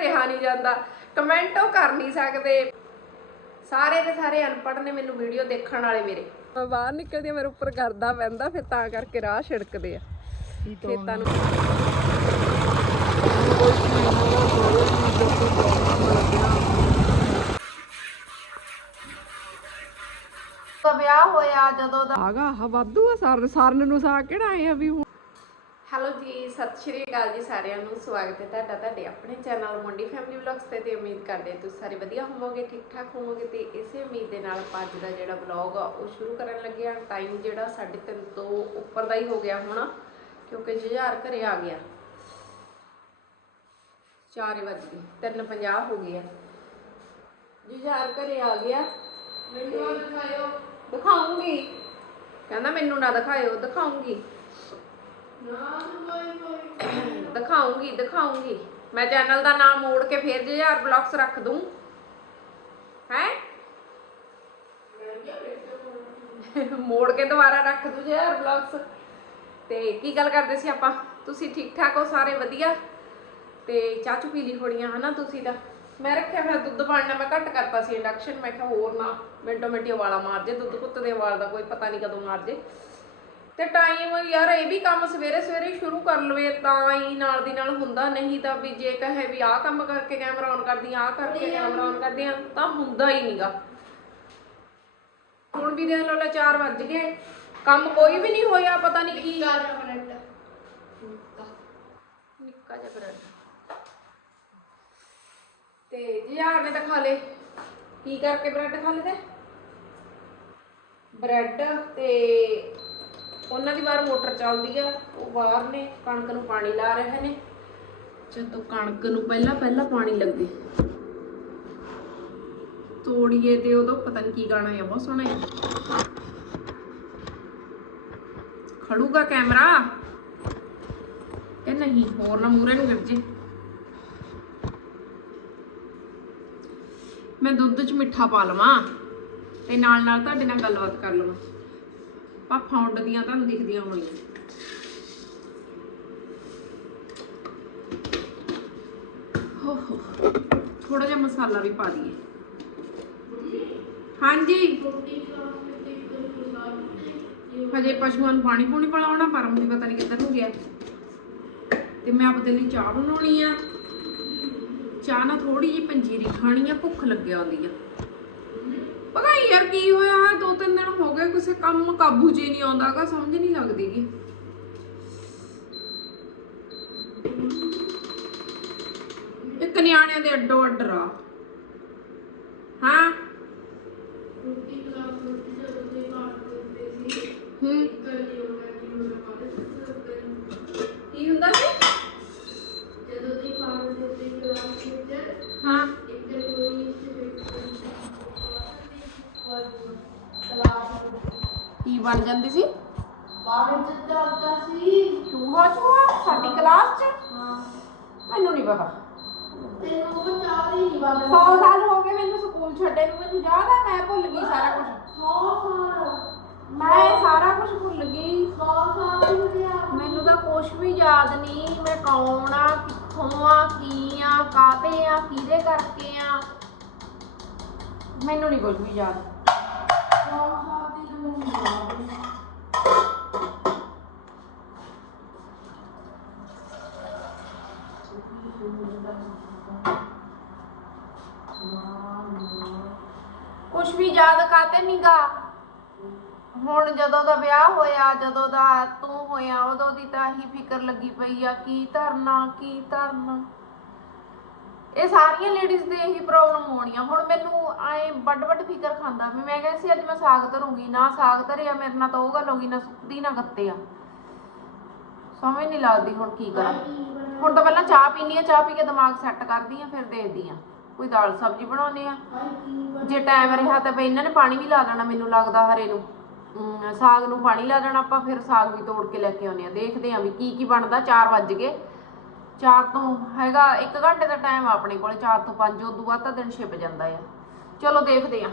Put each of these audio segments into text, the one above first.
ਰਿਹਾ ਨਹੀਂ ਜਾਂਦਾ। ਕਮੈਂਟ ਉਹ ਕਰ ਨਹੀਂ ਸਕਦੇ। ਸਾਰੇ ਦੇ ਸਾਰੇ ਅਨਪੜ੍ਹ ਨੇ ਮੈਨੂੰ ਵੀਡੀਓ ਦੇਖਣ ਵਾਲੇ ਮੇਰੇ। ਮੈਂ ਬਾਹਰ ਨਿਕਲਦੀ ਹਾਂ, ਮੇਰੇ ਉੱਪਰ ਕਰਦਾ ਪੈਂਦਾ ਫਿਰ ਤਾਂ ਕਰਕੇ ਰਾਹ ਛਿੜਕਦੇ ਆ। ਖੇਤਾਂ ਨੂੰ। ਦਾ ਵਿਆਹ ਹੋਇਆ ਜਦੋਂ ਦਾ। ਆਗਾ ਆਹ ਵਾਧੂ ਆ ਸਰਨ ਸਰਨ ਨੂੰ ਸਾ ਕਿਹੜਾ ਆਏ ਆ ਵੀ ਹੁਣ? ਹੈਲੋ ਜੀ ਸਤਿ ਸ਼੍ਰੀ ਅਕਾਲ ਜੀ ਸਾਰਿਆਂ ਨੂੰ। ਸਵਾਗਤ ਹੈ ਤੁਹਾਡਾ ਤੁਹਾਡੇ ਆਪਣੇ ਚੈਨਲ ਮੁੰਡੀ ਫੈਮਿਲੀ ਵਲੌਗਸ ਤੇ ਤੇ ਉਮੀਦ ਕਰਦੇ ਤੁਸੀਂ ਸਾਰੇ ਵਧੀਆ ਹੋਵੋਗੇ ਠੀਕ ਠਾਕ ਹੋਵੋਗੇ ਤੇ ਇਸੇ ਉਮੀਦ ਦੇ ਨਾਲ ਅੱਜ ਦਾ ਜਿਹੜਾ ਵਲੌਗ ਆ ਉਹ ਸ਼ੁਰੂ ਕਰਨ ਲੱਗੇ ਆ ਟਾਈਮ ਜਿਹੜਾ 3:30 ਤੋਂ ਉੱਪਰ ਦਾ ਹੀ ਹੋ ਗਿਆ ਹੋਣਾ ਕਿਉਂਕਿ ਜੁਝਾਰ ਘਰੇ ਆ ਗਿਆ। 4 ਵਜ ਗਏ 3:50 ਹੋ ਗਿਆ ਜੁਝਾਰ ਘਰੇ ਆ ਗਿਆ। ਮੈਨੂੰ ਦਿਖਾਇਓ। ਦਿਖਾਉਂਗੀ। ਕਹਿੰਦਾ ਮੈਨੂੰ ਨਾ ਦਿਖਾਇਓ ਦਿਖਾਉਂਗੀ। ਦਿਖਾਉਂਗੀ ਦਿਖਾਉਂਗੀ। ਮੈਂ ਚੈਨਲ ਦਾ ਨਾਮ ਮੋੜ ਕੇ ਫੇਰ 1000 ਬਲੌਗਸ ਰੱਖ ਦੂੰ। ਹੈ? ਮੋੜ ਕੇ ਦੁਬਾਰਾ ਰੱਖ ਦੂੰ 1000 ਬਲੌਗਸ ਤੇ ਕੀ ਗੱਲ ਕਰਦੇ ਸੀ ਆਪਾਂ? ਤੁਸੀਂ ਠੀਕ ਠਾਕ ਹੋ? ਸਾਰੇ ਵਧੀਆ? ਤੇ ਚਾਹ ਚੂ ਪੀ ਲਈ ਹੋਣੀਆਂ ਹਨਾ ਤੁਸੀਂ ਤਾਂ? ਮੈਂ ਰੱਖਿਆ ਫਿਰ ਦੁੱਧ ਬਣਨਾ ਮੈਂ ਘੱਟ ਕਰਤਾ ਸੀ ਇੰਡਕਸ਼ਨ ਮੈਂ ਕਿਹਾ ਹੋਰ ਨਾ ਮਿੰਟੋ ਮਿੰਟੀ ਵਾਲਾ ਮਾਰ ਜੇ, ਦੁੱਧ ਕੁੱਤ ਦੇ ਉਬਾਲ ਦਾ ਕੋਈ ਪਤਾ ਨਹੀਂ ਕਦੋਂ ਮਾਰ ਜੇ। ਤੇ ਟਾਈਮ ਯਾਰ ਇਹ ਵੀ ਕੰਮ ਸਵੇਰੇ ਸਵੇਰੇ ਸ਼ੁਰੂ ਕਰ ਲਵੇ ਤਾਂ ਹੀ ਨਾਲ ਦੀ ਨਾਲ ਹੁੰਦਾ ਨਹੀਂ ਤਾਂ ਵੀ ਜੇ ਕਹੇ ਵੀ ਆਹ ਕੰਮ ਕਰਕੇ ਕੈਮਰਾ ਔਨ ਕਰਦੀ ਆਹ ਕਰਕੇ ਕੈਮਰਾ ਔਨ ਕਰਦੀ ਆ ਤਾਂ ਹੁੰਦਾ ਹੀ ਨਹੀਂਗਾ ਹੁਣ ਵੀ ਦੇਖ ਲਓ ਲੈ 4 ਵੱਜ ਗਏ। ਕੰਮ ਕੋਈ ਵੀ ਨਹੀਂ ਹੋਇਆ ਪਤਾ ਨਹੀਂ ਕੀ। ਨਿੱਕਾ ਜਿਹਾ ਬ੍ਰੈਡ। ਤੇ ਜਿਆਰ ਨੇ ਤਾਂ ਖਾ ਲੇ ਕੀ ਕਰਕੇ ਬ੍ਰੈਡ ਖਾ ਤੇ? ਬ੍ਰੈਡ ਤੇ ਉਹਨਾਂ ਦੀ ਬਾਹਰ ਮੋਟਰ ਚੱਲਦੀ ਆ, ਉਹ ਬਾਹਰ ਨੇ, ਕਣਕ ਨੂੰ ਪਾਣੀ ਲਾ ਰਹੇ ਨੇ। ਜਦੋਂ ਕਣਕ ਨੂੰ ਪਹਿਲਾਂ ਪਹਿਲਾਂ ਪਾਣੀ ਲੱਗੇ, ਤੋੜੀਏ ਤੇ ਉਦੋਂ ਪਤਾ ਨਹੀਂ ਕੀ ਗਾਣਾ ਆ ਬਹੁਤ ਸੋਹਣਾ ਆ ਖੜੂਗਾ ਕੈਮਰਾ? ਇਹ ਨਹੀਂ, ਹੋਰ ਨਾ ਮੂਰੇ ਨੂੰ ਗਿਰ ਜੇ। ਮੈਂ ਦੁੱਧ 'ਚ ਮਿੱਠਾ ਪਾ ਲਵਾਂ ਤੇ ਨਾਲ ਨਾਲ ਤੁਹਾਡੇ ਨਾਲ ਗੱਲਬਾਤ ਕਰ ਲਵਾਂ। ਪਾਪਾ ਉੱਡਦੀਆਂ ਤੁਹਾਨੂੰ ਦਿਖਦੀਆਂ ਹੋਣੀਆਂ। ਹੋ ਹੋ। ਥੋੜਾ ਜਿਹਾ ਮਸਾਲਾ ਵੀ ਪਾ ਦਈਏ। ਹਾਂਜੀ। ਹਜੇ ਪਸ਼ੂਆਂ ਨੂੰ ਪਾਣੀ ਪੂਣੀ ਪਿਲਾਉਣਾ ਪਰਮ ਵੀ ਪਤਾ ਨਹੀਂ ਕਿੱਧਰ ਨੂੰ ਗਿਆ। ਤੇ ਮੈਂ ਆਪਦੇ ਲਈ ਚਾਹ ਬਣਾਉਣੀ ਆ। ਚਾਹ ਨਾਲ ਥੋੜੀ ਜਿਹੀ ਪੰਜੀਰੀ ਖਾਣੀ ਆ, ਭੁੱਖ ਲੱਗਿਆ ਆਉਂਦੀ ਆ। ਪਤਾ ਨੀ ਯਾਰ ਕੀ ਹੋਇਆ, ਹੈ, ਦੋ ਤਿੰਨ ਦਿਨ ਹੋ ਗਏ, ਕਿਸੇ ਕੰਮ ਕਾਬੂ 'ਚ ਹੀ ਨਹੀਂ ਆਉਂਦਾਗਾ, ਸਮਝ ਨਹੀਂ ਲੱਗਦੀ ਗੀ। ਇੱਕ ਨਿਆਣਿਆਂ ਦੇ ਅੱਡੋ ਅੱਡ ਰਾ ਹਾਂ ਕੀ ਹੁੰਦਾ ਸੀ ਹਾਂ ਕੀ ਬਣ ਜਾਂਦੀ ਸੀ। ਵੀ ਯਾਦ ਕਾਤੇ ਨਹੀਂਗਾ ਹੁਣ ਜਦੋਂ ਦਾ ਵਿਆਹ ਹੋਇਆ, ਜਦੋਂ ਦਾ ਤੂੰ ਹੋਇਆ, ਉਦੋਂ ਦੀ ਤਾਂ ਹੀ ਫਿਕਰ ਲੱਗੀ ਪਈ ਆ, ਕੀ ਧਰਨਾ ਕੀ ਧਰਨਾ? ਇਹ ਸਾਰੀਆਂ ਲੇਡੀਜ਼ ਦੇ ਇਹੀ ਪ੍ਰੋਬਲਮ ਹੋਣੀਆਂ। ਹੁਣ ਮੈਨੂੰ ਐ ਵੱਡ ਵੱਡ ਫਿਕਰ ਖਾਂਦਾ ਵੀ ਮੈਂ ਕਹਿੰਦੀ ਸੀ, ਅੱਜ ਮੈਂ ਸਾਗ ਧਰੂੰਗੀ। ਨਾ ਸਾਗ ਧਰਿਆ, ਮੇਰੇ ਨਾਲ ਤਾਂ ਉਹ ਗੱਲ ਹੋ ਗਈ, ਨਾ ਸੁੱਕਦੀ ਨਾ ਗੱਤੇ ਆ ਸਮਝ ਨਹੀਂ ਲੱਗਦੀ ਹੁਣ ਕੀ ਕਰਾਂ। ਹੁਣ ਤਾਂ ਪਹਿਲਾਂ ਚਾਹ ਪੀਣੀ ਆ, ਚਾਹ ਪੀ ਕੇ ਦਿਮਾਗ ਸੈੱਟ ਕਰਦੀ ਆ, ਫਿਰ ਦੇਖਦੀ ਆ। ਕੋਈ ਦਾਲ ਸਬਜ਼ੀ ਬਣਾਉਣੀ ਆ। ਜੇ ਟਾਈਮ ਰਿਹਾ ਤਾਂ ਬਈ ਇਹਨਾਂ ਨੇ ਪਾਣੀ ਵੀ ਲਾ ਦੇਣਾ ਮੈਨੂੰ ਲੱਗਦਾ ਹਰੇ ਨੂੰ। ਅਮ, ਸਾਗ ਨੂੰ ਪਾਣੀ ਲਾ ਦੇਣਾ ਆਪਾਂ ਫਿਰ ਸਾਗ ਵੀ ਤੋੜ ਕੇ ਲੈ ਕੇ ਆਉਂਦੇ ਆ। ਦੇਖਦੇ ਆ ਵੀ ਕੀ ਕੀ ਬਣਦਾ 4 ਵੱਜ ਗਏ। 4 ਤੋਂ ਹੈਗਾ 1 ਘੰਟੇ ਦਾ ਟਾਈਮ ਆਪਣੇ ਕੋਲੇ 4 ਤੋਂ 5 ਉਦੋਂ ਬਾਅਦ ਤਾਂ ਦਿਨ ਛਿਪ ਜਾਂਦਾ ਆ। ਚਲੋ ਦੇਖਦੇ ਆ।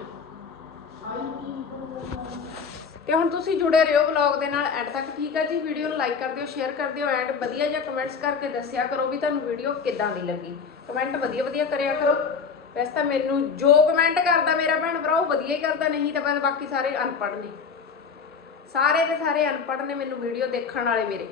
ਤੇ ਹੁਣ ਤੁਸੀਂ ਜੁੜੇ ਰਹੋ ਵਲੌਗ ਦੇ ਨਾਲ, ਐਡ ਤੱਕ ਠੀਕ ਆ ਜੀ। ਵੀਡੀਓ ਨੂੰ ਲਾਈਕ ਕਰ ਦਿਓ ਸ਼ੇਅਰ ਕਰ ਦਿਓ, ਐਂਡ ਵਧੀਆ ਜਿਹਾ ਕਮੈਂਟਸ ਕਰਕੇ ਦੱਸਿਆ ਕਰੋ ਵੀ ਤੁਹਾਨੂੰ ਵੀਡੀਓ ਕਿੱਦਾਂ ਦੀ ਲੱਗੀ। ਕਮੈਂਟ ਵਧੀਆ ਵਧੀਆ ਕਰਿਆ ਕਰੋ। ਵੈਸੇ ਤਾਂ ਮੈਨੂੰ ਜੋ ਕਮੈਂਟ ਕਰਦਾ ਮੇਰਾ ਭੈਣ ਭਰਾ, ਉਹ ਵਧੀਆ ਹੀ ਕਰਦਾ, ਨਹੀਂ ਤਾਂ ਬਸ ਬਾਕੀ ਸਾਰੇ ਅਨਪੜ੍ਹ ਨੇ। ਸਾਰੇ ਦੇ ਸਾਰੇ ਅਨਪੜ੍ਹ ਨੇ ਮੈਨੂੰ ਵੀਡੀਓ ਦੇਖਣ ਵਾਲੇ ਮੇਰੇ।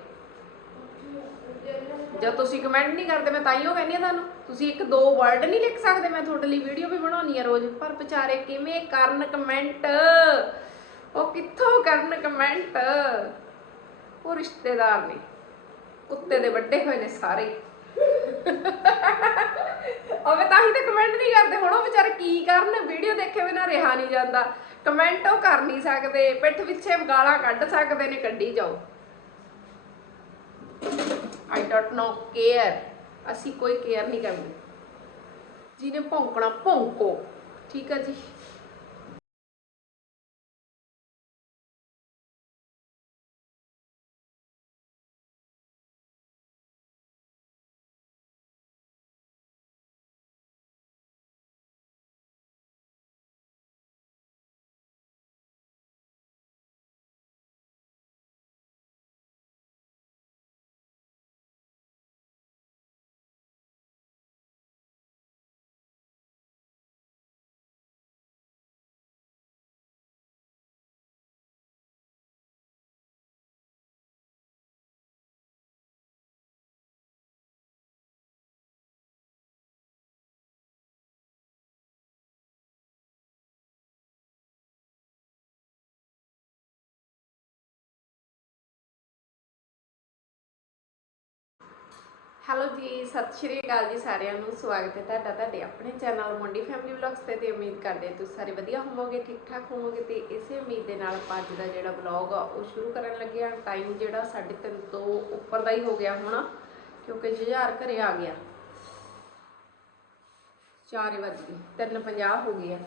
ਜਦ ਤੁਸੀਂ ਕਮੈਂਟ ਨਹੀਂ ਕਰਦੇ, ਮੈਂ ਤਾਂ ਹੀ ਉਹ ਕਹਿੰਦੀ ਆ ਤੁਹਾਨੂੰ, ਤੁਸੀਂ ਇੱਕ ਦੋ ਵਰਡ ਨਹੀਂ ਲਿਖ ਸਕਦੇ, ਮੈਂ ਤੁਹਾਡੇ ਲਈ ਵੀਡੀਓ ਵੀ ਬਣਾਉਣੀ ਆ ਰੋਜ਼। ਪਰ ਵਿਚਾਰੇ ਕਿਵੇਂ ਕਰਨ ਕਮੈਂਟ ਉਹ ਕਿੱਥੋਂ ਕਰਨ ਕਮੈਂਟ ਉਹ ਰਿਸ਼ਤੇਦਾਰ ਨੇ। ਕੁੱਤੇ ਦੇ ਵੱਡੇ ਹੋਏ ਨੇ ਸਾਰੇ। ਹੀ। ਅਵੇ ਤਾਂ ਹੀ ਤਾਂ ਕਮੈਂਟ ਨਹੀਂ ਕਰਦੇ। ਹੁਣ ਉਹ ਵਿਚਾਰੇ ਕੀ ਕਰਨ? ਵੀਡੀਓ ਦੇਖੇ ਬਿਨਾ ਰਿਹਾ ਨਹੀਂ ਜਾਂਦਾ। ਕਮੈਂਟ ਉਹ ਕਰ ਨਹੀਂ ਸਕਦੇ। ਪਿੱਠ ਪਿੱਛੇ ਗਾਲਾਂ ਕੱਢ ਸਕਦੇ ਨੇ, ਕੱਢੀ ਜਾਓ। ਆਈ ਡੋਂਟ ਨੋ ਕੇਅਰ ਅਸੀਂ ਕੋਈ ਕੇਅਰ ਨਹੀਂ ਕਰਦੇ ਜਿਹਨੇ ਭੌਂਕਣਾ, ਭੌਂਕੋ। ਠੀਕ ਹੈ ਜੀ। ਹੈਲੋ ਜੀ ਸਤਿ ਸ਼੍ਰੀ ਅਕਾਲ ਜੀ ਸਾਰਿਆਂ ਨੂੰ। ਸਵਾਗਤ ਹੈ ਤੁਹਾਡਾ ਤੁਹਾਡੇ ਆਪਣੇ ਚੈਨਲ ਮੁੰਡੀ ਫੈਮਿਲੀ ਵਲੌਗਸ ਤੇ ਤੇ ਉਮੀਦ ਕਰਦੇ ਹਾਂ ਤੁਸੀਂ ਸਾਰੇ ਵਧੀਆ ਹੋਵੋਗੇ ਠੀਕ ਠਾਕ ਹੋਵੋਗੇ ਤੇ ਇਸੇ ਉਮੀਦ ਦੇ ਨਾਲ ਅੱਜ ਦਾ ਜਿਹੜਾ ਵਲੌਗ ਆ ਉਹ ਸ਼ੁਰੂ ਕਰਨ ਲੱਗੇ ਹਾਂ। ਟਾਈਮ ਜਿਹੜਾ 3:30 ਤੋਂ ਉੱਪਰ ਦਾ ਹੀ ਹੋ ਗਿਆ ਹੋਣਾ ਕਿਉਂਕਿ ਜੁਝਾਰ ਘਰੇ ਆ ਗਿਆ। 4 ਵੱਜ ਗਏ 3:50 ਹੋ ਗਏ ਆ।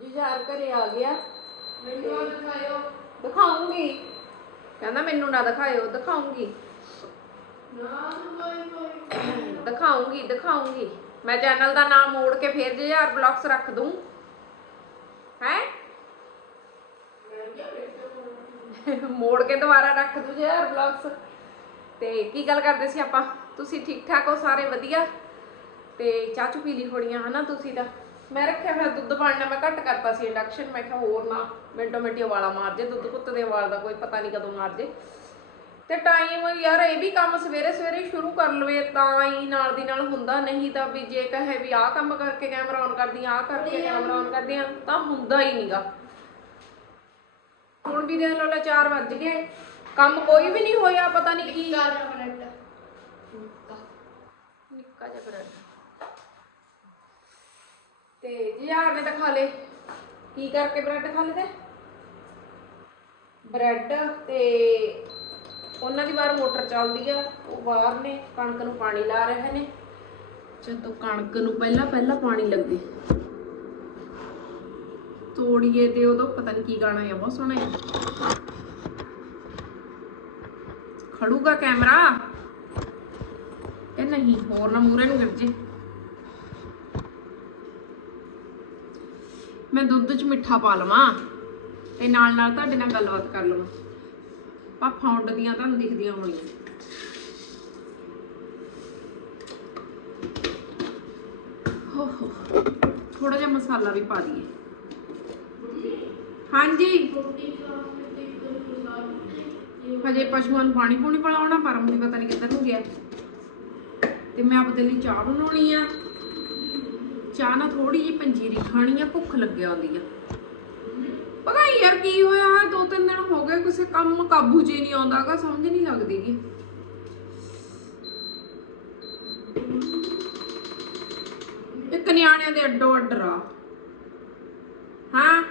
ਜੁਝਾਰ ਘਰੇ ਆ ਗਿਆ। ਮੈਨੂੰ ਦਿਖਾਇਓ। ਦਿਖਾਉਂਗੀ। ਕਹਿੰਦਾ ਮੈਨੂੰ ਨਾ ਦਿਖਾਇਓ ਦਿਖਾਉਂਗੀ। ਦਿਖਾਉਂਗੀ ਦਿਖਾਉਂਗੀ। ਮੈਂ ਚੈਨਲ ਦਾ ਨਾਮ ਮੋੜ ਕੇ ਫੇਰ ਜੁਝਾਰ ਬਲੌਗਸ ਰੱਖ ਦੂੰ। ਹੈ? ਮੋੜ ਕੇ ਦੁਬਾਰਾ ਰੱਖ ਦੂੰ ਜੁਝਾਰ ਬਲੌਗਸ ਤੇ ਕੀ ਗੱਲ ਕਰਦੇ ਸੀ ਆਪਾਂ? ਤੁਸੀਂ ਠੀਕ ਠਾਕ ਹੋ ਸਾਰੇ ਵਧੀਆ? ਤੇ ਚਾਹ ਚੁ ਪੀ ਲਈ ਹੋਣੀਆਂ ਹਨਾ ਤੁਸੀਂ ਤਾਂ? ਮੈਂ ਰੱਖਿਆ ਫਿਰ ਦੁੱਧ ਬਣਨਾ ਮੈਂ ਘੱਟ ਕਰਤਾ ਸੀ ਇੰਡਕਸ਼ਨ ਮੈਂ ਕਿਹਾ ਹੋਰ ਨਾ ਮਿੰਟੋ ਮਿੰਟੀ ਵਾਲਾ ਮਾਰ ਜੇ, ਦੁੱਧ ਕੁੱਤ ਦੇ ਵਾਲ ਦਾ ਕੋਈ ਪਤਾ ਨਹੀਂ ਕਦੋਂ ਮਾਰ ਜੇ। ਤੇ ਟਾਈਮ ਯਾਰ ਇਹ ਵੀ ਕੰਮ ਸਵੇਰੇ ਸਵੇਰੇ ਸ਼ੁਰੂ ਕਰ ਲਵੇ ਤਾਂ ਹੀ ਨਾਲ ਦੀ ਨਾਲ ਹੁੰਦਾ ਨਹੀਂ ਤਾਂ ਵੀ ਜੇ ਕਹੇ ਵੀ ਆਹ ਕੰਮ ਕਰਕੇ ਕੈਮਰਾ ਔਨ ਕਰਦੀ ਆਹ ਕਰਕੇ ਕੈਮਰਾ ਔਨ ਕਰਦੀ ਆ ਤਾਂ ਹੁੰਦਾ ਹੀ ਨਹੀਂਗਾ ਹੁਣ ਵੀ ਦੇਖ ਲਓ ਲੈ 4 ਵੱਜ ਗਏ ਕੰਮ ਕੋਈ ਵੀ ਨਹੀਂ ਹੋਇਆ ਪਤਾ ਨਹੀਂ ਕੀ। ਨਿੱਕਾ ਜਿਹਾ ਬ੍ਰੈਡ। ਤੇ ਜੀ ਯਾਰ ਨੇ ਤਾਂ ਖਾ ਲੇ ਕੀ ਕਰਕੇ ਬ੍ਰੈਡ ਖਾ ਬ੍ਰੈਡ ਤੇ ਉਹਨਾਂ ਦੀ ਬਾਹਰ ਮੋਟਰ ਚੱਲਦੀ ਆ, ਉਹ ਬਾਹਰ ਨੇ, ਕਣਕ ਨੂੰ ਪਾਣੀ ਲਾ ਰਹੇ ਨੇ। ਜਦੋਂ ਕਣਕ ਨੂੰ ਪਹਿਲਾਂ ਪਹਿਲਾਂ ਪਾਣੀ ਲੱਗੇ, ਤੋੜੀਏ ਤੇ ਉਦੋਂ ਪਤਾ ਨਹੀਂ ਕੀ ਗਾਣਾ ਆ ਬਹੁਤ ਸੋਹਣਾ ਹੈ। ਖੜੂਗਾ ਕੈਮਰਾ? ਇਹ ਨਹੀਂ, ਹੋਰ ਨਾ ਮੂਰੇ ਨੂੰ ਗਿਰ ਜੇ। ਮੈਂ ਦੁੱਧ 'ਚ ਮਿੱਠਾ ਪਾ ਲਵਾਂ ਤੇ ਨਾਲ ਨਾਲ ਤੁਹਾਡੇ ਨਾਲ ਗੱਲਬਾਤ ਕਰ ਲਵਾਂ। ਪਾਪਾਂ ਉੱਡਦੀਆਂ ਤੁਹਾਨੂੰ ਦਿਖਦੀਆਂ ਹੋਣੀਆਂ। ਹੋ ਹੋ। ਥੋੜਾ ਜਿਹਾ ਮਸਾਲਾ ਵੀ ਪਾ ਦਈਏ। ਹਾਂਜੀ। ਹਜੇ ਪਸ਼ੂਆਂ ਨੂੰ ਪਾਣੀ ਪੂਣੀ ਪਿਲਾਉਣਾ ਪਰਮ ਵੀ ਪਤਾ ਨਹੀਂ ਕਿੱਧਰ ਨੂੰ ਗਿਆ। ਤੇ ਮੈਂ ਆਪਦੇ ਲਈ ਚਾਹ ਬਣਾਉਣੀ ਆ। ਚਾਹ ਨਾਲ ਥੋੜੀ ਜਿਹੀ ਪੰਜੀਰੀ ਖਾਣੀ ਆ, ਭੁੱਖ ਲੱਗਿਆ ਆਉਂਦੀ ਆ। ਯਾਰ ਕੀ ਹੋਇਆ? ਹੈ ਦੋ ਤਿੰਨ ਦਿਨ ਹੋ ਗਏ, ਕਿਸੇ ਕੰਮ ਕਾਬੂ 'ਚ ਹੀ ਨਹੀਂ ਆਉਂਦਾਗਾ, ਸਮਝ ਨਹੀਂ ਲੱਗਦੀ ਗੀ ਇੱਕ ਨਿਆਣਿਆਂ ਦੇ ਅੱਡੋ ਅੱਡ ਰਾ ਹਾਂ?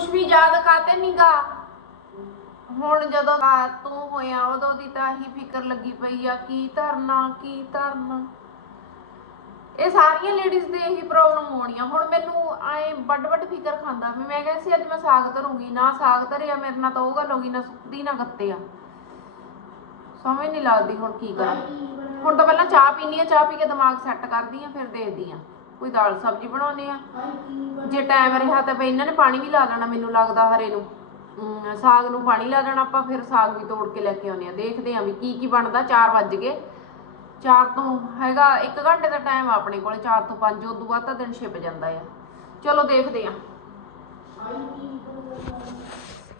ਕੁਛ ਵੀ ਯਾਦ ਕਾਤੇ ਨਹੀਂਗਾ ਹੁਣ ਜਦੋਂ ਤੂੰ ਹੋਇਆ, ਉਦੋਂ ਦੀ ਤਾਂ ਹੀ ਫਿਕਰ ਲੱਗੀ ਪਈ ਆ, ਕੀ ਧਰਨਾ ਕੀ ਧਰਨਾ? ਇਹ ਸਾਰੀਆਂ ਲੇਡੀਜ਼ ਦੇ ਇਹੀ ਪ੍ਰੋਬਲਮ ਹੋਣੀਆਂ। ਹੁਣ ਮੈਨੂੰ ਐ ਵੱਡ ਵੱਡ ਫਿਕਰ ਖਾਂਦਾ ਵੀ ਮੈਂ ਕਹਿੰਦੀ ਸੀ, ਅੱਜ ਮੈਂ ਸਾਗ ਧਰੂੰਗੀ। ਨਾ ਸਾਗ ਧਰਿਆ, ਮੇਰੇ ਨਾਲ ਤਾਂ ਉਹ ਗੱਲ ਹੋ ਗਈ, ਨਾ ਸੁੱਕਦੀ ਨਾ ਗੱਤੇ ਆ ਸਮਝ ਨਹੀਂ ਲੱਗਦੀ ਹੁਣ ਕੀ ਕਰਾਂ। ਹੁਣ ਤਾਂ ਪਹਿਲਾਂ ਚਾਹ ਪੀਣੀ ਆ, ਚਾਹ ਪੀ ਕੇ ਦਿਮਾਗ ਸੈੱਟ ਕਰਦੀ ਆ, ਫਿਰ ਦੇਖਦੀ ਆ। ਕੋਈ ਦਾਲ ਸਬਜ਼ੀ ਬਣਾਉਣੀ ਆ। ਜੇ ਟਾਈਮ ਰਿਹਾ ਤਾਂ ਬਈ ਇਹਨਾਂ ਨੇ ਪਾਣੀ ਵੀ ਲਾ ਲੈਣਾ ਮੈਨੂੰ ਲੱਗਦਾ ਹਰੇ ਨੂੰ। ਅਮ, ਸਾਗ ਨੂੰ ਪਾਣੀ ਲਾ ਦੇਣਾ ਆਪਾਂ ਫਿਰ ਸਾਗ ਵੀ ਤੋੜ ਕੇ ਲੈ ਕੇ ਆਉਂਦੇ ਆ। ਦੇਖਦੇ ਆ ਵੀ ਕੀ ਕੀ ਬਣਦਾ 4 ਵੱਜ ਗਏ। 4 ਤੋਂ ਹੈਗਾ 1 ਘੰਟੇ ਦਾ ਟਾਈਮ ਆਪਣੇ ਕੋਲ 4 ਤੋਂ 5 ਉਦੋਂ ਬਾਅਦ ਤਾਂ ਦਿਨ ਛਿਪ ਜਾਂਦਾ ਆ। ਚਲੋ ਦੇਖਦੇ ਆ।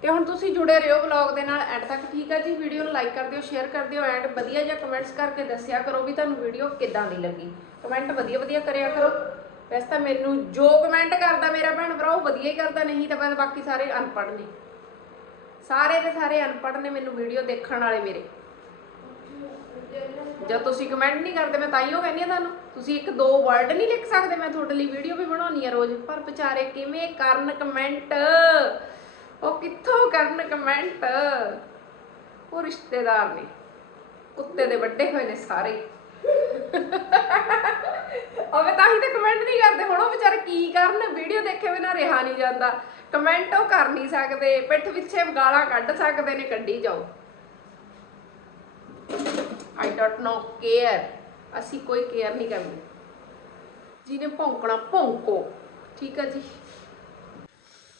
ਤੇ ਹੁਣ ਤੁਸੀਂ ਜੁੜੇ ਰਹੋ ਵਲੌਗ ਦੇ ਨਾਲ ਐਡ ਤੱਕ, ਠੀਕ ਆ ਜੀ? ਵੀਡੀਓ ਨੂੰ ਲਾਈਕ ਕਰ ਦਿਓ ਸ਼ੇਅਰ ਕਰ ਦਿਓ ਐਂਡ ਵਧੀਆ ਜਿਹਾ ਕਮੈਂਟਸ ਕਰਕੇ ਦੱਸਿਆ ਕਰੋ ਵੀ ਤੁਹਾਨੂੰ ਵੀਡੀਓ ਕਿੱਦਾਂ ਦੀ ਲੱਗੀ। ਕਮੈਂਟ ਵਧੀਆ ਵਧੀਆ ਕਰਿਆ ਕਰੋ। ਵੈਸੇ ਤਾਂ ਮੈਨੂੰ ਜੋ ਕਮੈਂਟ ਕਰਦਾ ਮੇਰਾ ਭੈਣ ਭਰਾ, ਉਹ ਵਧੀਆ ਹੀ ਕਰਦਾ, ਨਹੀਂ ਤਾਂ ਬਸ ਬਾਕੀ ਸਾਰੇ ਅਨਪੜ੍ਹ ਨੇ। ਸਾਰੇ ਦੇ ਸਾਰੇ ਅਨਪੜ੍ਹ ਨੇ ਮੈਨੂੰ ਵੀਡੀਓ ਦੇਖਣ ਵਾਲੇ ਮੇਰੇ। ਜਦ ਤੁਸੀਂ ਕਮੈਂਟ ਨਹੀਂ ਕਰਦੇ, ਮੈਂ ਤਾਂ ਹੀ ਉਹ ਕਹਿੰਦੀ ਆ ਤੁਹਾਨੂੰ। ਤੁਸੀਂ ਇੱਕ ਦੋ ਵਰਡ ਨਹੀਂ ਲਿਖ ਸਕਦੇ, ਮੈਂ ਤੁਹਾਡੇ ਲਈ ਵੀਡੀਓ ਵੀ ਬਣਾਉਣੀ ਆ ਰੋਜ਼। ਪਰ ਵਿਚਾਰੇ ਕਿਵੇਂ ਕਰਨ ਕਮੈਂਟ ਉਹ ਕਿੱਥੋਂ ਕਰਨ ਕਮੈਂਟ ਉਹ ਰਿਸ਼ਤੇਦਾਰ ਨੇ। ਕੁੱਤੇ ਦੇ ਵੱਡੇ ਹੋਏ ਨੇ ਸਾਰੇ। ਅਵੇ ਤਾਂ ਹੀ ਤਾਂ ਕਮੈਂਟ ਨਹੀਂ ਕਰਦੇ। ਹੁਣ ਉਹ ਵਿਚਾਰੇ ਕੀ ਕਰਨ? ਵੀਡੀਓ ਦੇਖੇ ਬਿਨਾ ਰਿਹਾ ਨਹੀਂ ਜਾਂਦਾ। ਕਮੈਂਟ ਉਹ ਕਰ ਨਹੀਂ ਸਕਦੇ। ਪਿੱਠ ਪਿੱਛੇ ਗਾਲਾਂ ਕੱਢ ਸਕਦੇ ਨੇ, ਕੱਢੀ ਜਾਓ। ਆਈ ਡੋਨਟ ਨੋ ਕੇਅਰ ਅਸੀਂ ਕੋਈ ਕੇਅਰ ਨਹੀਂ ਕਰਦੇ ਜਿਹਨੇ ਭੌਂਕਣਾ, ਭੌਂਕੋ। ਠੀਕ ਹੈ ਜੀ।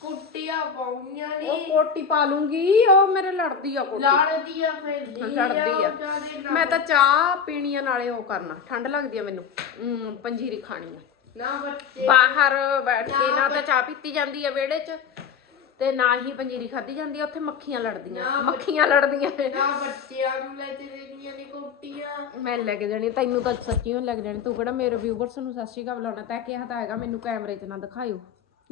ਕੁੱਟੀਆਂ ਪਾਉਣੀਆਂ ਉਹ ਕੋਟੀ ਪਾ ਲੂੰਗੀ ਉਹ ਮੇਰੇ ਲੜਦੀ ਆ ਕੋਟੀ। ਲੜਦੀਆਂ ਫਿਰ ਲੜਦੀ ਆ। ਮੈਂ ਤਾਂ ਚਾਹ ਪੀਣੀ ਆ ਨਾਲੇ ਉਹ ਕਰਨਾ। ਠੰਡ ਲੱਗਦੀ ਆ ਮੈਨੂੰ। ਪੰਜੀਰੀ ਖਾਣੀ ਆ। ਨਾ ਬੱਚੇ। ਬਾਹਰ ਬੈਠ ਕੇ ਨਾ ਤਾਂ ਚਾਹ ਪੀਤੀ ਜਾਂਦੀ ਆ ਵਿਹੜੇ 'ਚ ਤੇ ਨਾ ਹੀ ਪੰਜੀਰੀ ਖਾਧੀ ਜਾਂਦੀ ਆ ਉੱਥੇ ਮੱਖੀਆਂ ਲੜਦੀਆਂ। ਮੱਖੀਆਂ ਲੜਦੀਆਂ ਨੇ। ਬੱਚਿਆਂ ਨੂੰ ਲੈ ਕੇ ਦੇਣੀਆਂ ਨੇ ਕੁੱਟੀਆਂ। ਮੈਂ ਲੈ ਕੇ ਜਾਣੀ ਤੈਨੂੰ ਤਾਂ ਸੱਚੀ ਓ ਲੱਗ ਜਾਣੀ ਤੂੰ ਕਿਹੜਾ ਮੇਰੇ ਵਿਊਵਰਸ ਨੂੰ ਸਤਿ ਸ਼੍ਰੀ ਅਕਾਲ ਬੁਲਾਉਣਾ। ਤੈਂ ਕਿਹਾ ਤਾਂ ਹੈਗਾ ਮੈਨੂੰ ਕੈਮਰੇ 'ਚ ਨਾ ਦਿਖਾਇਓ।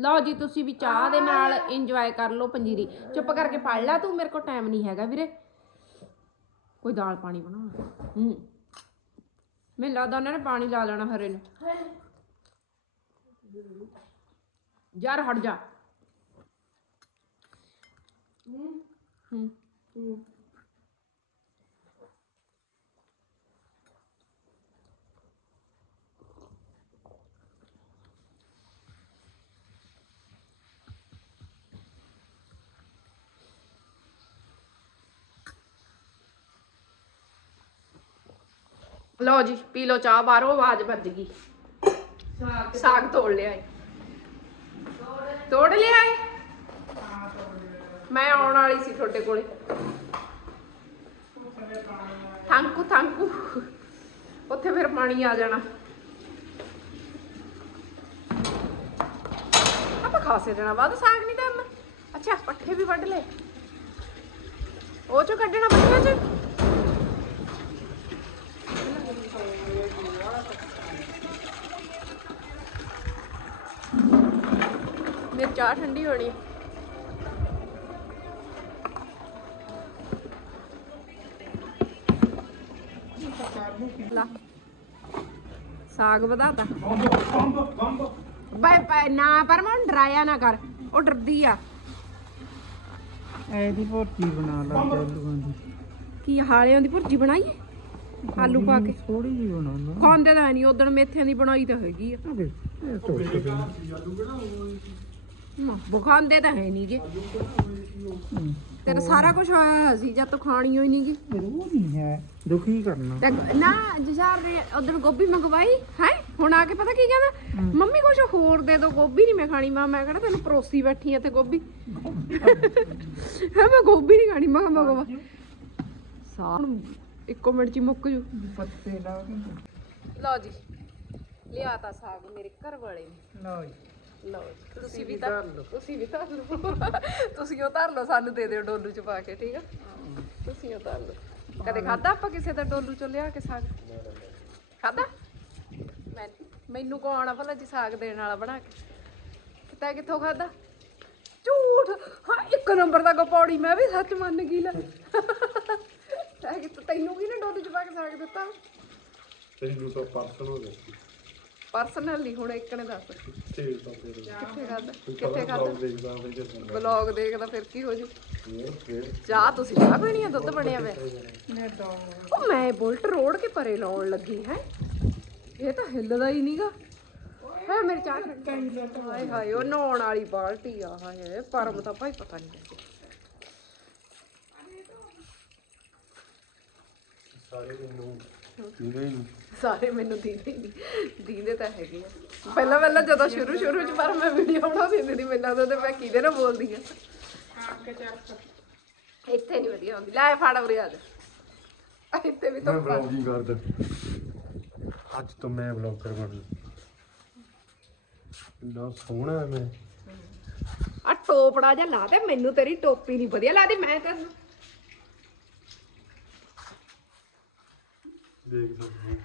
ਲਓ ਜੀ ਤੁਸੀਂ ਵੀ ਚਾਹ ਦੇ ਨਾਲ ਇੰਜੋਏ ਕਰ ਲਓ ਪੰਜੀਰੀ। ਚੁੱਪ ਕਰਕੇ ਪੜ ਲੈ ਤੂੰ ਮੇਰੇ ਕੋਲ ਟਾਈਮ ਨਹੀਂ ਹੈਗਾ ਵੀਰੇ। ਕੋਈ ਦਾਲ ਪਾਣੀ ਬਣਾ ਹੂੰ। ਮੈਨੂੰ ਲੱਗਦਾ ਉਹਨਾਂ ਨੇ ਪਾਣੀ ਲਾ ਲੈਣਾ ਹਰੇ ਨੂੰ। ਯਾਰ ਹਟ ਜਾ। ਹੂੰ। ਲਓ ਜੀ, ਪੀ ਲਓ ਚਾਹ, ਬਾਹਰੋਂ ਆਵਾਜ਼ ਵੱਜ ਗਈ। ਸਾਗ ਤੋੜ ਲਿਆ ਏ। ਤੋੜ ਲਿਆ ਏ? ਮੈਂ ਆਉਣ ਵਾਲੀ ਸੀ ਤੁਹਾਡੇ ਕੋਲੇ। Thank you thank you. ਉੱਥੇ ਫਿਰ ਪਾਣੀ ਆ ਜਾਣਾ। ਆਪਾਂ ਖਾਸੇ ਦੇਣਾ ਬਾਅਦ ਸਾਗ ਨਹੀਂ ਕਰਨਾ ਅੱਛਾ, ਪੱਠੇ ਵੀ ਵੱਢ ਲਏ। ਉਹ ਚੋਂ ਕੱਢਣਾ ਪੱਠੇ ਚ? ਮੇਰੀ ਚਾਹ ਠੰਡੀ ਹੋਣੀ। ਲਾ। ਸਾਗ ਵਧਾਤਾ। ਬਾਏ ਬਾਏ ਨਾ ਪਰ ਮੈਂ ਡਰਾਇਆ ਨਾ ਕਰ ਉਹ ਡਰਦੀ ਆ। ਐਦੀ ਭੋਤੀ ਬਣਾ ਲਾ ਆਲੂਆਂ ਦੀ। ਕੀ ਹਾਲਿਆਂ ਦੀ ਭੁਰਜੀ ਬਣਾਈ? ਆਲੂ ਪਾ ਕੇ। ਥੋੜੀ ਜਿਹੀ ਬਣਾਉਣਾ ਖਾਂਦੇ ਤਾਂ ਨਹੀਂ ਉਦੋਂ ਮੇਥਿਆਂ ਦੀ ਬਣਾਈ ਤਾਂ ਹੈਗੀ ਆ। ਅਬੇ ਇਹ ਨਾ। ਬਖਾਂਦੇ ਤਾਂ ਹੈ ਨਹੀਂ ਗੇ। ਤੇਰਾ ਸਾਰਾ ਕੁਝ ਆਇਆ ਹੋਇਆ ਸੀ ਜਦ ਤੂੰ ਖਾਣੀ ਹੋਈ ਨਹੀਂ ਗੀ। ਉਹ ਨਹੀਂ ਹੈ ਦੁਖੀ ਕਰਨਾ। ਤੇ ਗ- ਨਾ ਜਸਾਰ ਨੇ ਉਧਰ ਗੋਭੀ ਮੰਗਵਾਈ ਹੈ? ਹੁਣ ਆ ਕੇ ਪਤਾ ਕੀ ਕਹਿੰਦਾ? ਮੰਮੀ ਕੁਝ ਹੋਰ ਦੇ ਦੋ ਗੋਭੀ ਨਹੀਂ ਮੈਂ ਖਾਣੀ। ਮਾਂ ਮੈਂ ਕਿਹੜਾ ਤੈਨੂੰ ਪਰੋਸੀ ਬੈਠੀ ਆ ਤੇ ਗੋਭੀ। ਹੈ ਮੈਂ ਗੋਭੀ ਨਹੀਂ ਖਾਣੀ ਮੈਂ ਕਿਹਾ ਮੰਗਵਾ। ਇੱਕੋ ਮਿੰਟ ਚ ਹੀ ਮੁੱਕ ਜੂ। ਪੱਤੇ ਲਾ ਲਓ ਜੀ ਲਿਆਤਾ ਸਾਗ ਮੇਰੇ ਘਰ ਵਾਲੇ ਨੇ। ਲਓ ਜੀ। ਲਓ ਜੀ ਤੁਸੀਂ ਵੀ ਤਾਂ ਤੁਸੀਂ ਵੀ ਧਰ ਲਓ। ਤੁਸੀਂ ਉਹ ਧਰ ਲਓ ਸਾਨੂੰ ਦੇ ਦਿਓ ਡੋਲੂ ਚ ਪਾ ਕੇ ਠੀਕ ਆ? ਤੁਸੀਂ ਉਹ ਧਰ ਲਓ। ਕਦੇ ਖਾਦਾ ਆਪਾਂ ਕਿਸੇ ਦਾ ਡੋਲੂ ਚ ਲਿਆ ਕੇ ਸਾਗ? ਖਾਦਾ ਮੈਂ ਮੈਨੂੰ ਕੌਣ ਆ ਭਲਾ ਜੀ ਸਾਗ ਦੇਣ ਵਾਲਾ ਬਣਾ ਕੇ? ਤੈਂ ਕਿੱਥੋਂ ਖਾਦਾ ਇੱਕ ਨੰਬਰ ਦਾ ਗਪੌੜੀ ਮੈਂ ਵੀ ਸੱਚ ਮੰਨ ਗਈ ਲੈ। ਤੈ ਕਿ ਤੈਨੂੰ ਵੀ ਨਾ ਡੋਲੀ ਚ ਪਾ ਕੇ ਸਾਗ ਦਿੱਤਾ? ਤੈਨੂੰ ਤਾਂ ਪਰਸਨ ਹੋ ਗਿਆ ਪਰਸਨਲ ਨਹੀਂ ਹੁਣ ਇੱਕ ਨੇ ਦੱਸ। ਤੇ ਤਾਂ ਫਿਰ। ਕਿੱਥੇ ਖਾਦਾ ਤੂੰ ਕਿੱਥੇ ਖਾਦਾ ਦੇਖਦਾ ਜੇ ਵਲੌਗ ਦੇਖਦਾ ਫਿਰ ਕੀ ਹੋ ਜੂ? ਚਾਹ ਤੁਸੀਂ ਚਾਹ ਪੀਣੀ ਆ ਦੁੱਧ ਬਣਿਆ ਵੇ ਉਹ ਮੈਂ ਬੁਲਟ ਰੋਡ ਕੇ ਪਰੇ ਲਾਉਣ ਲੱਗੀ ਹੈ। ਇਹ ਤਾਂ ਹਿੱਲਦਾ ਹੀ ਨਹੀਂਗਾ ਹੈ ਮੇਰੇ ਚਾਹ ਹਾਏ ਹਾਏ ਉਹ ਨਹਾਉਣ ਵਾਲੀ ਬਾਲਟੀ ਆ ਹਾਏ ਪਰਮ ਤਾਂ ਭਾਈ ਪਤਾ ਨਹੀਂ ਸਾਰੇ ਮੈਨੂੰ। ਇਹਦੇ ਹੀ ਸਾਰੇ ਮੈਨੂੰ ਦੀਦੇ ਨਹੀਂ। ਦੀਦੇ ਤਾਂ ਹੈਗੇ ਆ। ਪਹਿਲਾਂ ਪਹਿਲਾਂ ਜਦੋਂ ਸ਼ੁਰੂ ਸ਼ੁਰੂ ਚ ਪਰ ਮੈਂ ਵੀਡੀਓ ਬਣਾਉਂਦੀ ਹੁੰਦੀ ਸੀ ਮੈਨੂੰ ਲੱਗਦਾ ਤੇ ਮੈਂ ਕਿਹਦੇ ਨਾਲ ਬੋਲਦੀ ਆ। ਇੱਥੇ ਨਹੀਂ ਵਧੀਆ ਹੁੰਦੀ ਲੈ ਫੜ ਉਰੇ ਆ ਜਾ। ਇੱਥੇ ਵੀ ਮੈਂ ਤਾਂ ਵਲੌਗਿੰਗ ਕਰਦਾ। ਅੱਜ ਤੋਂ ਮੈਂ ਵਲੌਗਰ ਬਣ ਨਾ ਸੋਹਣਾ ਮੈਂ। ਆ ਟੋਪੜਾ ਜਿਹਾ ਲਾ ਦੇ ਮੈਨੂੰ ਤੇਰੀ ਟੋਪੀ ਨਹੀਂ ਵਧੀਆ ਲੱਗਦੀ। ਮੈਂ ਤੈਨੂੰ ਦੇਖ ਸਕਦੇ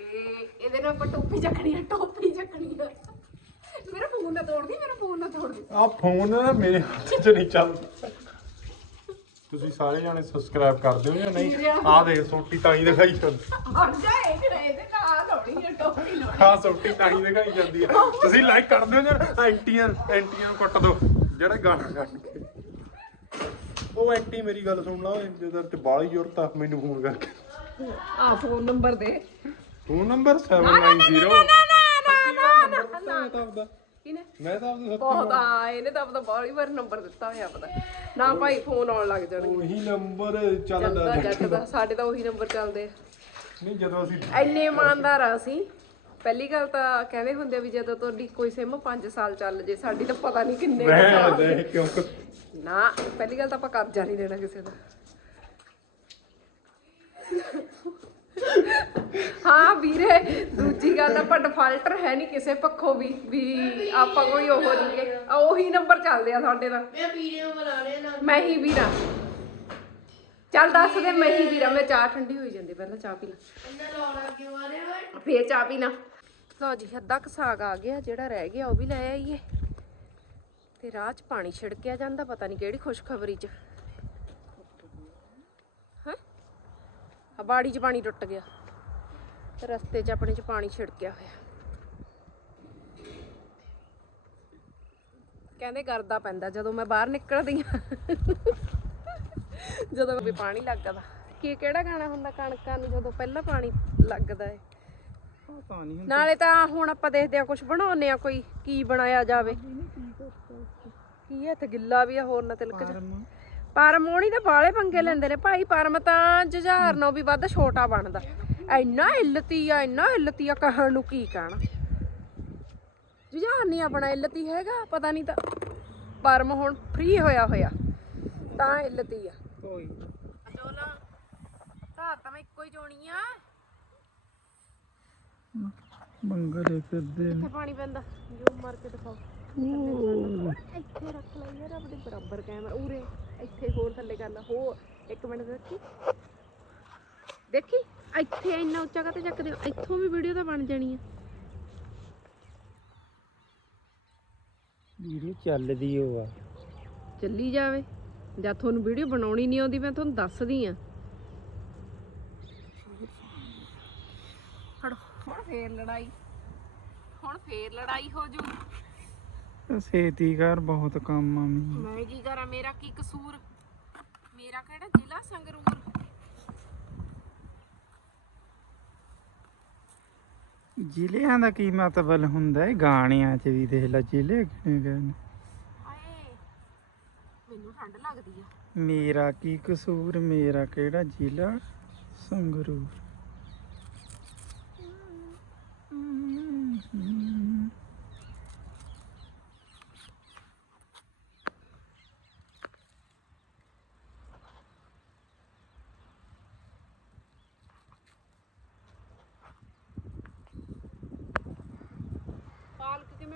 ਇਹ ਇਹਦੇ ਨਾਲ ਆਪਾਂ ਟੋਪੀ ਚੱਕਣੀ ਆ ਟੋਪੀ ਚੱਕਣੀ ਆ। ਮੇਰਾ ਫੋਨ ਨਾ ਤੋੜਦੀ ਮੇਰਾ ਫੋਨ ਨਾ ਤੋੜਦੀ ਆ ਫੋਨ ਨਾ ਮੇਰੇ ਹੱਥ 'ਚ ਨਹੀਂ ਚੱਲਦਾ ਤੁਸੀਂ ਸਾਰੇ ਜਾਣੇ ਸਬਸਕ੍ਰਾਈਬ ਕਰਦੇ ਹੋ ਜਾਂ ਨਹੀਂ? ਆ ਦੇ ਸੋਟੀ ਤਾਂ ਹੀ ਦਿਖਾਈ ਜਾਂਦੀ। ਹਟ ਜਾ ਇਹ ਜਿਹੜਾ ਇਹਦੇ ਨਾਲ ਲਾਉਣੀ ਆ ਟੋਪੀ ਲਾਉਣੀ ਆ ਸੋਟੀ ਤਾਂ ਹੀ ਦਿਖਾਈ ਜਾਂਦੀ ਆ। ਤੁਸੀਂ ਲਾਈਕ ਕਰਦੇ ਹੋ ਜਾਂ ਐਂਟੀਆਂ ਐਂਟੀਆਂ ਨੂੰ ਕੱਟ ਦਿਓ। ਜਿਹੜਾ ਗਾਣਾ ਕੱਢ ਕੇ। ਉਹ ਐਂਟੀ ਮੇਰੀ ਗੱਲ ਸੁਣ ਲਾ ਜੇ ਤੇ ਬਾਲੀ ਜ਼ਰੂਰਤ ਆ ਮੈਨੂੰ ਫੋਨ ਕਰਕੇ। ਆ ਫੋਨ ਨੰਬਰ ਦੇ। ਫੋਨ ਨੰਬਰ 790 ਨਾ ਨਾ ਨਾ ਮੈਂ ਤਾਂ ਆਪਦਾ ਕਿਨੇ ਮੈਂ ਤਾਂ ਆਪਦਾ ਬਹੁਤ ਆ ਇਹਨੇ ਤਾਂ ਆਪਦਾ ਬਾਲੀ ਵਾਰ ਨੰਬਰ ਦਿੱਤਾ ਹੋਇਆ ਆਪਦਾ। ਨਾ ਭਾਈ ਫੋਨ ਆਉਣ ਲੱਗ ਜਾਣਗੇ। ਉਹੀ ਨੰਬਰ ਚੱਲਦਾ ਚੱਲਦਾ ਜੱਟ ਦਾ ਸਾਡੇ ਤਾਂ ਉਹੀ ਨੰਬਰ ਚੱਲਦੇ ਨਹੀਂ ਜਦੋਂ ਅਸੀਂ ਇੰਨੇ ਇਮਾਨਦਾਰ ਆ ਅਸੀਂ। ਪਹਿਲੀ ਗੱਲ ਤਾਂ ਕਹਿੰਦੇ ਹੁੰਦੇ ਵੀ ਜਦੋਂ ਤੁਹਾਡੀ ਕੋਈ ਸਿਮ 5 ਸਾਲ ਚੱਲ ਜੇ ਸਾਡੀ ਤਾਂ ਪਤਾ ਨਹੀਂ ਕਿੰਨੇ ਮੈਂ ਕਿਉਂ? ਨਾ ਪਹਿਲੀ ਗੱਲ ਤਾਂ ਆਪਾਂ ਕਰਜ਼ਾ ਨਹੀਂ ਦੇਣਾ ਕਿਸੇ ਦਾ। ਹਾਂ ਵੀਰੇ ਦੂਜੀ ਗੱਲ ਆਪਾਂ ਡਿਫਾਲਟਰ ਹੈ ਨਹੀਂ ਕਿਸੇ ਪੱਖੋਂ ਵੀ ਵੀ ਆਪਾਂ ਕੋਈ ਉਹ ਨਹੀਂ ਗੇ ਆ ਉਹੀ ਨੰਬਰ ਚੱਲਦੇ ਆ ਸਾਡੇ ਦਾ ਮੈਂ ਵੀਡੀਓ ਬਣਾ ਲਿਆ ਨਾ ਮੈਂ ਹੀ ਵੀਰਾ। ਚੱਲ ਦੱਸ ਦੇ ਮੈਂ ਹੀ ਵੀਰਾ। ਮੈਂ ਚਾਹ ਠੰਡੀ ਹੋਈ ਜਾਂਦੀ ਪਹਿਲਾਂ ਚਾਹ ਪੀ ਲਾ। ਅੰਦਰ ਲਾਉਣਾ ਕਿਉਂ ਆ ਰਿਹਾ ਫੇਰ ਚਾਹ ਪੀਣਾ ਲਓ ਜੀ ਅੱਧਾ ਕੁ ਸਾਗ ਆ ਗਿਆ ਜਿਹੜਾ ਰਹਿ ਗਿਆ ਉਹ ਵੀ ਲੈ ਆਈਏ। ਤੇ ਰਾਹ 'ਚ ਪਾਣੀ ਛਿੜਕਿਆ ਜਾਂਦਾ ਪਤਾ ਨਹੀਂ ਕਿਹੜੀ ਖੁਸ਼ਖਬਰੀ 'ਚ। ਆ ਬਾੜੀ 'ਚ ਪਾਣੀ ਟੁੱਟ ਗਿਆ। ਤੇ ਰਸਤੇ 'ਚ ਆਪਣੇ 'ਚ ਪਾਣੀ ਛਿੜਕਿਆ ਹੋਇਆ। ਕਹਿੰਦੇ ਕਰਦਾ ਪੈਂਦਾ ਜਦੋਂ ਮੈਂ ਬਾਹਰ ਨਿਕਲਦੀ ਆ। ਜਦੋਂ ਵੀ ਪਾਣੀ ਲੱਗਦਾ। ਕੀ ਕਿਹੜਾ ਗਾਣਾ ਹੁੰਦਾ ਕਣਕਾਂ ਨੂੰ ਜਦੋਂ ਪਹਿਲਾਂ ਪਾਣੀ ਲੱਗਦਾ ਪਤਾ ਨਹੀਂ ਨਾਲੇ ਤਾਂ ਹੁਣ ਆਪਾਂ ਦੇਖਦੇ ਆ ਕੁਝ ਬਣਾਉਨੇ ਆ ਕੋਈ ਕੀ ਬਣਾਇਆ ਜਾਵੇ। ਕੀ ਹੈ ਇੱਥੇ ਗਿੱਲਾ ਵੀ ਆ ਹੋਰ ਨਾ ਤਿਲਕ ਜਾ ਪਰਮ ਹੋਣੀ ਤਾਂ ਬਾਲੇ ਪੰਗੇ ਲੈਂਦੇ ਨੇ ਭਾਈ ਪਰਮ ਤਾਂ ਜੁਝਾਰ ਨਾਲੋਂ ਵੀ ਵੱਧ ਛੋਟਾ ਬਣਦਾ। ਇੰਨਾ ਇੱਲਤੀ ਆ ਇੰਨਾ ਇੱਲਤੀ ਆ ਕਹਿਣ ਨੂੰ ਕੀ ਕਹਿਣਾ। ਜੁਝਾਰ ਨਹੀਂ ਆਪਣਾ ਇੱਲਤੀ ਹੈਗਾ ਪਤਾ ਨਹੀਂ ਤਾਂ ਪਰਮ ਹੁਣ ਫ੍ਰੀ ਹੋਇਆ ਹੋਇਆ ਤਾਂ ਇੱਲਤੀ ਆ। ਕੋਈ ਚੋਲਾ ਘਰ ਤਾਂ ਮੈਂ ਇੱਕੋ ਹੀ ਚੋਣੀ ਆ। ਫਿਰਦੇ ਨੇ। ਇੱਥੇ ਪਾਣੀ ਪੈਂਦਾ? ਜੋ ਮਾਰ ਕੇ ਦਿਖਾਓ। ਇੱਥੇ ਰੱਖ ਲੈ ਯਾਰ ਆਪਣੇ ਬਰਾਬਰ ਕੈਮਰਾ ਉਰੇ। ਇੱਥੇ ਹੋਰ ਥੱਲੇ ਕਰ ਲਾ ਹੋ ਇੱਕ ਮਿੰਟ ਦੇਖੀ। ਦੇਖੀ ਇੱਥੇ ਇੰਨਾ ਉੱਚਾ ਕਾਤੇ ਚੱਕਦੇ ਹੋ? ਇੱਥੋਂ ਵੀ ਵੀਡੀਓ ਤਾਂ ਬਣ ਜਾਣੀ ਆ। ਵੀਡੀਓ ਚੱਲਦੀ ਓ ਆ। ਚੱਲੀ ਜਾਵੇ। ਜਾਂ ਤੁਹਾਨੂੰ ਵੀਡੀਓ ਬਣਾਉਣੀ ਨਹੀਂ ਆਉਂਦੀ ਮੈਂ ਤੁਹਾਨੂੰ ਦੱਸਦੀ ਆ। ਹੜ ਹੁਣ ਫੇਰ ਲੜਾਈ। ਹੁਣ ਫੇਰ ਲੜਾਈ ਹੋ ਜੂ। ਛੇਤੀ ਕਰ ਬਹੁਤ ਕੰਮ ਆ ਮੈਨੂੰ ਮੈਂ ਕੀ ਕਰਾਂ ਮੇਰਾ ਕੀ ਕਸੂਰ? ਮੇਰਾ ਕਿਹੜਾ ਜ਼ਿਲ੍ਹਾ ਸੰਗਰੂਰ? ਜ਼ਿਲ੍ਹਿਆਂ ਦਾ ਕੀ ਮਤਲਬ ਹੁੰਦਾ ਹੈ ਗਾਣਿਆਂ 'ਚ ਵੀ ਦੇਖ ਲੈ ਜ਼ਿਲ੍ਹੇ ਹਾਏ ਮੈਨੂੰ ਠੰਡ ਲੱਗਦੀ ਆ। ਮੇਰਾ ਕੀ ਕਸੂਰ ਮੇਰਾ ਕਿਹੜਾ ਜ਼ਿਲ੍ਹਾ? ਸੰਗਰੂਰ।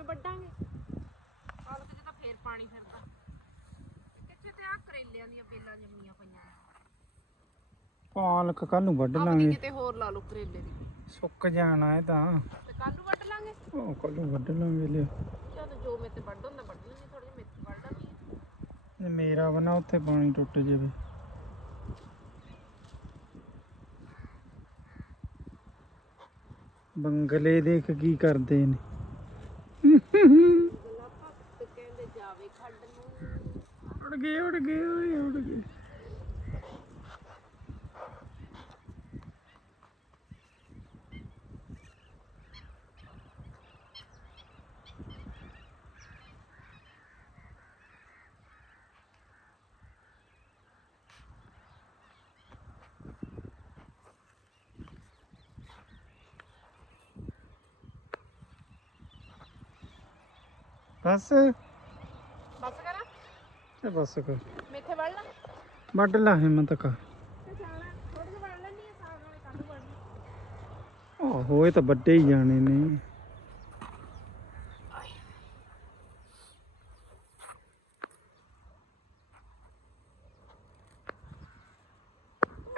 ਕਿਵੇਂ ਵੱਢਾਂਗੇ? ਪਾਲਕ 'ਚ ਤਾਂ ਫੇਰ ਪਾਣੀ ਫਿਰਦਾ। ਕਿੱਥੇ ਤੇ ਆ ਕਰੇਲਿਆਂ ਦੀਆਂ ਬੇਲਾਂ ਜੰਮੀਆਂ ਪਈਆਂ ਪਾਲਕ ਕੱਲ ਨੂੰ ਵੱਢ ਲਾਂਗੇ। ਕਿਤੇ ਹੋਰ ਲਾ ਲਓ ਕਰੇਲੇ ਦੀ। ਸੁੱਕ ਜਾਣਾ ਹੈ ਤਾਂ। ਤੇ ਕੱਲ ਨੂੰ ਵੱਢ ਲਾਂਗੇ? ਉਹ ਕੱਲ ਨੂੰ ਵੱਢ ਲਾਂਗੇ ਲਿਆ ਚਲ ਜੋ ਮੇਰੇ ਤੇ ਵੱਢ ਹੁੰਦਾ ਵੱਢ ਲਾਂਗੇ ਥੋੜੀ ਜਿਹੀ ਮੇਥੀ ਵੱਢ ਲਾਂਗੇ। ਜੇ ਮੇਰਾ ਬਣਾ ਉੱਥੇ ਪਾਣੀ ਟੁੱਟ ਜਾਵੇ। ਬੰਗਲੇ ਦੇਖ ਕੀ ਕਰਦੇ ਨੇ। ਉੜ ਗਏ ਉੜ ਗਏ ਓਏ ਉੜ ਗਏ ਬਸ ਬਸ ਕਰਾਂ ਤੇ ਬਸ ਕਰ। ਮੇਥੇ ਵੜ ਲਾ। ਵੱਢ ਲਾ ਹਿੰਮਤ ਕਾ ਤੇ ਜਾਣਾ ਥੋੜੀ ਜਿਹੀ ਵੜ ਲੈਣੀ ਆ ਸਾਗ ਵਾਲੇ ਕੱਢ ਵੜ ਆਹੋ ਇਹ ਤਾਂ ਵੱਡੇ ਹੀ ਜਾਣੇ ਨੇ।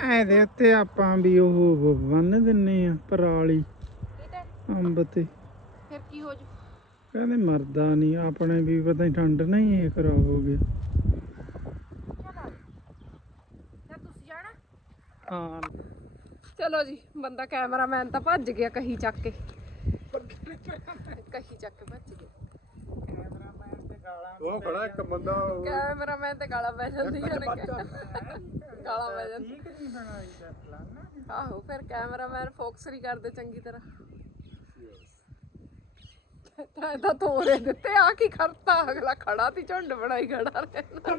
ਐ ਦੇ ਉੱਤੇ ਆਪਾਂ ਵੀ ਉਹ ਬੰਨ ਦਿੰਨੇ ਆ ਪਰਾਲੀ। ਅੰਬ ਤੇ। ਫਿਰ ਕੀ ਹੋ ਜੂ? ਕਹਿੰਦੇ ਮਰਦਾ ਨਹੀਂ ਆਪਣੇ ਵੀ ਪਤਾ ਨਹੀਂ ਠੰਡ ਨਹੀਂ ਇਹ ਖਰਾਬ ਹੋ ਗਿਆ। ਫਿਰ ਤੁਸੀਂ ਜਾਣਾ? ਹਾਂ। ਚਲੋ ਜੀ ਬੰਦਾ ਕੈਮਰਾਮੈਨ ਤਾਂ ਭੱਜ ਗਿਆ ਕਹੀ ਚੱਕ ਕੇ। ਕਹੀ ਚੱਕ ਕੇ ਭੱਜ ਗਿਆ। ਉਹ ਖੜਾ ਇੱਕ ਬੰਦਾ ਕੈਮਰਾਮੈਨ ਤੇ ਗਾਲਾਂ ਪੈ ਜਾਂਦੀਆਂ ਨੇ। ਗਾਲਾਂ ਪੈ ਜਾਂਦੀਆਂ। ਠੀਕ ਨਹੀਂ ਬਣਾਈ ਦਾ ਆਹੋ ਫਿਰ ਕੈਮਰਾਮੈਨ ਫੋਕਸ ਨਹੀਂ ਕਰਦੇ ਚੰਗੀ ਤਰ੍ਹਾਂ। ਤਾਂ ਤੋਰੇ ਦਿੱਤੇ ਆ ਕੀ ਕਰਤਾ ਅਗਲਾ ਖੜਾ ਤੀ ਝੁੰਡ ਬਣਾਈ ਖੜਾ ਰਹਿਣਾ।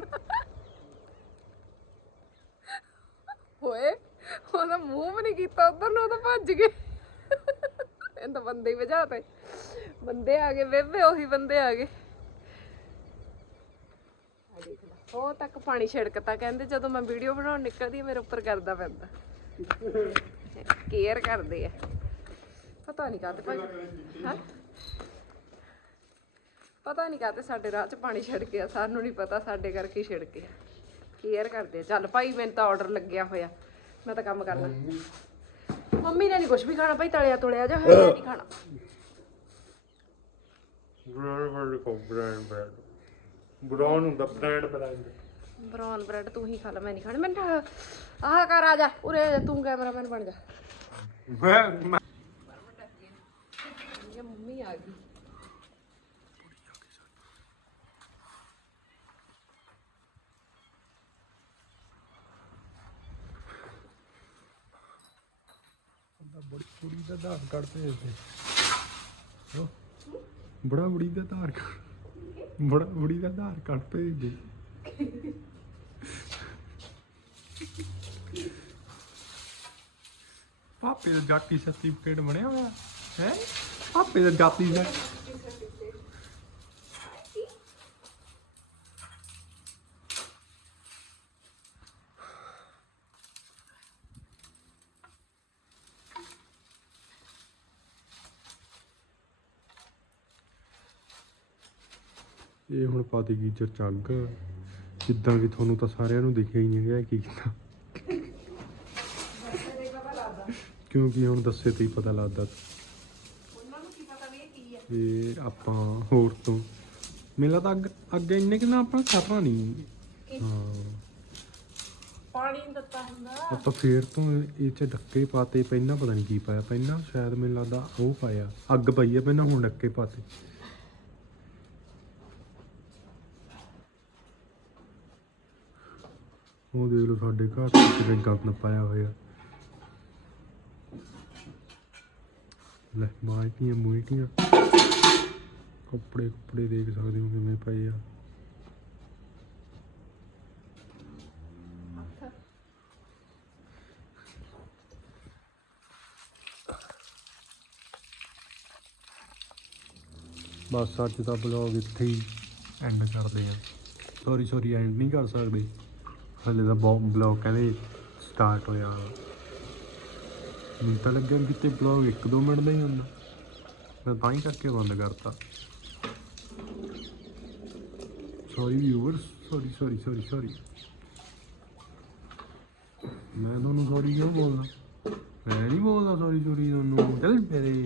ਹੋਏ ਉਹਦਾ ਮੂੰਹ ਵੀ ਨਹੀਂ ਕੀਤਾ ਉਧਰ ਨੂੰ ਉਹ ਤਾਂ ਭੱਜ ਗਏ। ਇਹ ਤਾਂ ਬੰਦੇ ਹੀ ਵਜਾਤੇ ਬੰਦੇ ਆ ਗਏ ਬੇਬੇ ਉਹੀ ਬੰਦੇ ਆ ਗਏ। ਉਹ ਤੱਕ ਪਾਣੀ ਛਿੜਕਤਾ ਕਹਿੰਦੇ ਜਦੋਂ ਮੈਂ ਵੀਡੀਓ ਬਣਾਉਣ ਨਿਕਲਦੀ ਮੇਰੇ ਉੱਪਰ ਕਰਦਾ ਪੈਂਦਾ। ਕੇਅਰ ਕਰਦੇ ਆ। ਪਤਾ ਨਹੀਂ ਕਾਹਤੇ ਭਾਈ ਹਾਂ? ਪਤਾ ਨਹੀਂ ਕਾਹਤੇ ਸਾਡੇ ਰਾਹ 'ਚ ਪਾਣੀ ਛਿੜਕਿਆ ਸਾਨੂੰ ਨਹੀਂ ਪਤਾ ਸਾਡੇ ਕਰਕੇ ਛਿੜਕਿਆ ਕੇਅਰ ਕਰਦੇ ਆ। ਚੱਲ ਭਾਈ ਮੈਨੂੰ ਤਾਂ ਆਰਡਰ ਲੱਗਿਆ ਹੋਇਆ। ਮੈਂ ਤਾਂ ਕੰਮ ਕਰਨਾ ਮੰਮੀ ਨੇ ਨਹੀਂ ਕੁਝ ਵੀ ਖਾਣਾ ਭਾਈ ਤਲਿਆ ਤੁਲਿਆ ਜਾ ਹੈ ਨਹੀਂ ਖਾਣਾ। ਬ੍ਰਾਂਡ ਬ੍ਰਾਂਡ ਕੋ ਬ੍ਰਾਂਡ ਬ੍ਰਾਂਡ ਬ੍ਰਾਂਡ ਹੁੰਦਾ ਬ੍ਰਾਂਡ ਬ੍ਰਾਂਡ ਬਰਾਊਨ ਬ੍ਰੈਡ ਤੂੰ ਹੀ ਖਾ ਲੈ ਮੈਂ ਨਹੀਂ ਖਾਣੀ। ਮੈਂ ਤਾਂ- ਆਹ ਕਰ ਆ ਜਾ ਉਰੇ ਆ ਜਾ, ਤੂੰ ਕੈਮਰਾਮੈਨ ਬਣ ਜਾ। ਮੈਂ ਮੈਂ- ਇਹ ਮੰਮੀ ਆ ਗਈ। ਬੜੀ ਕੁੜੀ ਦਾ ਆਧਾਰ ਕਾਰਡ ਭੇਜ ਦੇ। ਉਹ ਬੜਾ ਬੁੜੀ ਦਾ ਆਧਾਰ ਕਾਰਡ। ਬੜਾ ਬੁੜੀ ਦਾ ਆਧਾਰ ਕਾਰਡ ਭੇਜ ਦੇ। ਪਾਪੇ ਦਾ ਜਾਤੀ ਸਰਟੀਫਿਕੇਟ ਬਣਿਆ ਹੋਇਆ। ਹੈ? ਪਾਪੇ ਦਾ ਜਾਤੀ ਦਾ ਇਹ ਹੁਣ ਪਾਤੀ ਗੀਜਰ ਚੱਗ ਜਿੱਦਾਂ ਕਿ ਤੁਹਾਨੂੰ ਤਾਂ ਸਾਰਿਆਂ ਨੂੰ ਦਿਖਿਆ ਹੀ ਨਹੀਂ ਗਿਆ ਕੀ ਕੀਤਾ। ਕਿਉਂਕਿ ਹੁਣ ਦੱਸੇ ਤੇ ਹੀ ਪਤਾ ਲੱਗਦਾ। ਇਹ ਆਪਾਂ ਹੋਰ ਤੋਂ। ਮੇਲਾ ਤਾਂ ਅੱਗ ਅੱਗੇ ਇੰਨੇ ਕਿ ਨਾ ਆਪਾਂ ਕਰਨਾ ਨਹੀਂ। ਹਾਂ। ਪਾਣੀ ਦਿੱਤਾ ਹੁੰਦਾ। ਆਪਾਂ ਫੇਰ ਤੋਂ ਇਹ ਚ ਡੱਕੇ ਪਾਤੇ ਪਹਿਲਾਂ ਪਤਾ ਨਹੀਂ ਕੀ ਪਾਇਆ। ਪਹਿਲਾਂ ਸ਼ਾਇਦ ਮੈਨੂੰ ਲੱਗਦਾ ਉਹ ਪਾਇਆ। ਅੱਗ ਪਈ ਆ ਪਹਿਲਾਂ ਹੁਣ ਡੱਕੇ ਪਾਤੇ। ਉਹ ਦੇਖ ਲਓ ਸਾਡੇ ਘਰ ਚ ਗੰਦ ਪਾਇਆ ਹੋਇਆ। ਲੈ ਮਾਲਟੀਆਂ ਮੂਲਟੀਆਂ ਕੱਪੜੇ ਕੱਪੜੇ ਦੇਖ ਸਕਦੇ ਹੋ ਕਿਵੇਂ ਪਏ ਆ। ਬਸ ਅੱਜ ਦਾ ਬਲੌਗ ਇੱਥੇ ਹੀ ਐਂਡ ਕਰਦੇ ਆ ਸੌਰੀ ਸੌਰੀ ਐਂਡ ਨਹੀਂ ਕਰ ਸਕਦੇ। ਹਲੇ ਤਾਂ ਬਲੌਗ ਕਹਿੰਦੇ ਸਟਾਰਟ ਹੋਇਆ। ਮੈਨੂੰ ਤਾਂ ਲੱਗਿਆ ਕਿਤੇ ਬਲੌਗ 1-2 ਮਿੰਟ ਦਾ ਹੀ ਹੁੰਦਾ। ਮੈਂ ਤਾਂ ਹੀ ਕਰਕੇ ਬੰਦ ਕਰਤਾ। Sorry viewers sorry sorry sorry sorry ਮੈਂ ਤੁਹਾਨੂੰ ਸੌਰੀ ਕਿਉਂ ਬੋਲਦਾ? ਮੈਂ ਨਹੀਂ ਬੋਲਦਾ ਸੌਰੀ ਸੌਰੀ ਤੁਹਾਨੂੰ। ਚੱਲ ਮੇਰੇ